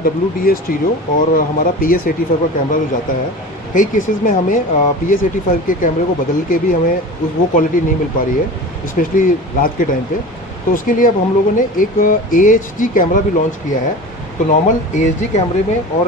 WDS stereo और हमारा PS85 का कैमरा जो जाता है, कई केसेस में हमें PS85 के कैमरे को बदल के भी हमें वो क्वालिटी नहीं मिल पा रही है, स्पेशली रात के टाइम पे। तो उसके लिए अब हम लोगों ने एक AHD कैमरा भी लॉन्च किया है। तो नॉर्मल AHD कैमरे में और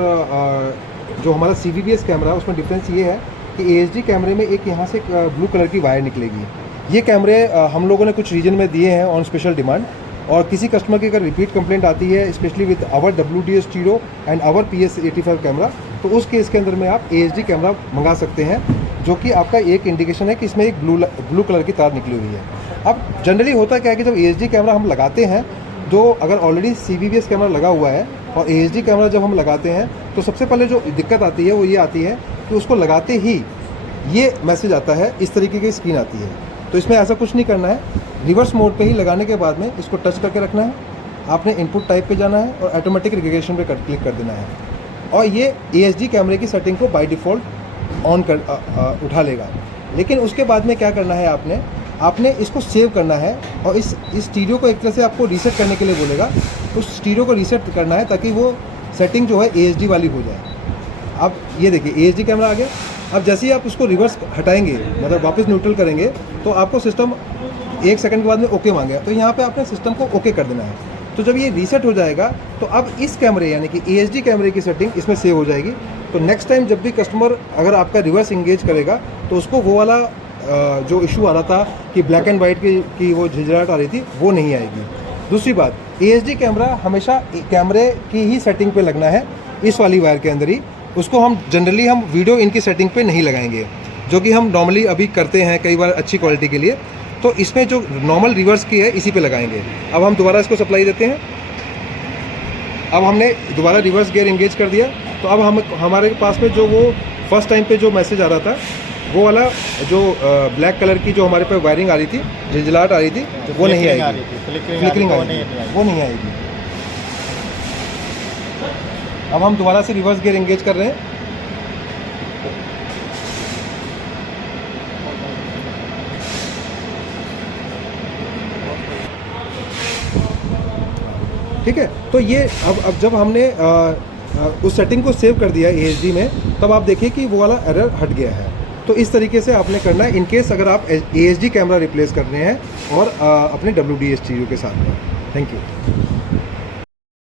जो हमारा CVBS कैमरा है उसमें डिफरेंस ये है कि AHD कैमरे में एक यहाँ से ब्लू कलर की वायर निकलेगी। ये कैमरे हम लोगों ने कुछ रीजन में दिए हैं ऑन स्पेशल डिमांड, और किसी कस्टमर की अगर रिपीट कंप्लेंट आती है specially with our WDS stereo and our PS85 camera, तो उस केस के अंदर में आप AHD कैमरा मंगा सकते हैं, जो कि आपका एक इंडिकेशन है कि इसमें एक ब्लू कलर की तार निकली हुई है। अब जनरली होता क्या है कि जब AHD कैमरा हम लगाते हैं, जो अगर ऑलरेडी CVBS कैमरा लगा हुआ है और AHD कैमरा जब हम लगाते हैं, तो सबसे पहले जो दिक्कत आती है वो ये आती है कि उसको लगाते ही ये मैसेज आता है, इस तरीके की स्क्रीन आती है। तो इसमें ऐसा कुछ नहीं करना है, रिवर्स मोड पे ही लगाने के बाद में इसको टच करके रखना है, आपने इनपुट टाइप पे जाना है और ऑटोमेटिक रिकग्निशन पे क्लिक कर देना है, और ये AHD कैमरे की सेटिंग को बाय डिफ़ॉल्ट ऑन कर उठा लेगा। लेकिन उसके बाद में क्या करना है, आपने इसको सेव करना है, और इस स्टीरियो को एक तरह से आपको रीसेट करने के लिए बोलेगा। तो स्टीरियो को रीसेट करना है ताकि वो सेटिंग जो है AHD वाली हो जाए। अब ये देखिए AHD कैमरा आ गया। अब जैसे ही आप उसको रिवर्स हटाएंगे, मतलब वापस न्यूट्रल करेंगे, तो आपको सिस्टम 1 सेकंड के बाद में ओके मांगेगा, तो यहाँ पे आपने सिस्टम को ओके कर देना है। तो जब ये रीसेट हो जाएगा, तो अब इस कैमरे यानी कि AHD कैमरे की सेटिंग इसमें सेव हो जाएगी। तो नेक्स्ट टाइम जब भी कस्टमर अगर आपका रिवर्स इंगेज करेगा, तो उसको वो वाला जो इशू आ रहा था कि ब्लैक एंड वाइट की वो झिझराहट आ रही थी, वो नहीं आएगी। दूसरी बात, AHD कैमरा हमेशा कैमरे की ही सेटिंग पे लगना है, इस वाली वायर के अंदर ही। उसको हम जनरली वीडियो इनकी सेटिंग पे नहीं लगाएंगे, जो कि हम नॉर्मली अभी करते हैं कई बार अच्छी क्वालिटी के लिए। तो इसमें जो नॉर्मल रिवर्स की है इसी पे लगाएंगे। अब हम दोबारा इसको सप्लाई देते हैं। अब हमने दोबारा रिवर्स गियर इंगेज कर दिया, तो अब हमारे पास में जो वो फर्स्ट टाइम पे जो मैसेज आ रहा था, वो वाला जो ब्लैक कलर की जो हमारे पे वायरिंग आ रही थी, झिझलाहट आ रही थी, वो नहीं आएगी, फ्लिकरिंग वो नहीं आएगी। अब हम दोबारा से रिवर्स गियर इंगेज कर रहे हैं। ठीक है, तो ये अब जब हमने उस सेटिंग को सेव कर दिया AHD में, तब आप देखिए कि वो वाला एरर हट गया है। तो इस तरीके से आपने करना है इनकेस अगर आप AHD कैमरा रिप्लेस करने हैं और अपने WDS स्टीरियो के साथ में। Thank you.